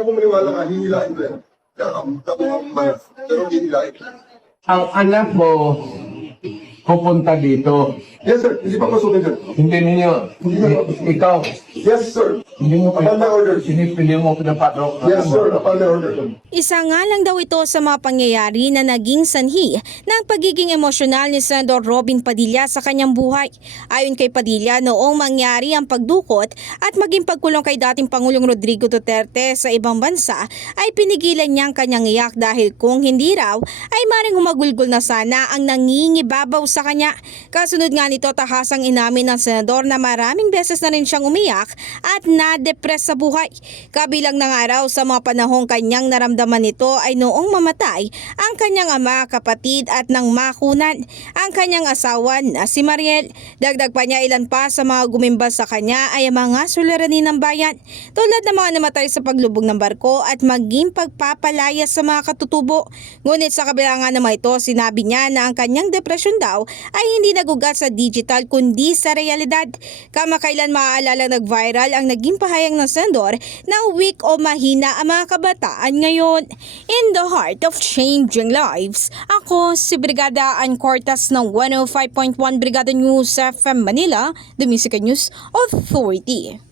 Kung maniwala ka, hihilain ko yan. Pero hihilain. Ang anak mo pupunta dito. Yes, sir. Hindi pa masukin, sir. Hindi ninyo. Ikaw. Yes, sir. Hindi mo Upon my order. Hindi mo pinapasok. Yes, sir. Upon my order. Isa nga lang daw ito sa mga pangyayari na naging sanhi ng pagiging emosyonal ni Senador Robin Padilla sa kanyang buhay. Ayon kay Padilla, noong mangyari ang pagdukot at maging pagkulong kay dating Pangulong Rodrigo Duterte sa ibang bansa ay pinigilan niyang kanyang iyak dahil kung hindi raw ay maring humagulgol na sana ang nangingibabaw sa kanya. Kasunod nga nito, tahasang inamin ng senador na maraming beses na rin siyang umiyak at na-depress sa buhay. Kabilang na nga raw sa mga panahong kanyang naramdaman nito ay noong mamatay ang kanyang ama, kapatid at nang makunan ang kanyang asawa na si Mariel. Dagdag pa niya, ilan pa sa mga gumimbas sa kanya ay ang mga suliranin ng bayan tulad ng mga namatay sa paglubog ng barko at maging pagpapalaya sa mga katutubo. Ngunit sa kabila nga naman ito, sinabi niya na ang kanyang depresyon daw ay hindi nagugat sa digital kundi sa realidad. Kamakailan maaalala nag-viral ang naging pahayag ng senador na weak o mahina ang mga kabataan ngayon. In the heart of changing lives, ako si Brigada Ann Cortas ng 105.1 Brigada News FM Manila, The Music News Authority.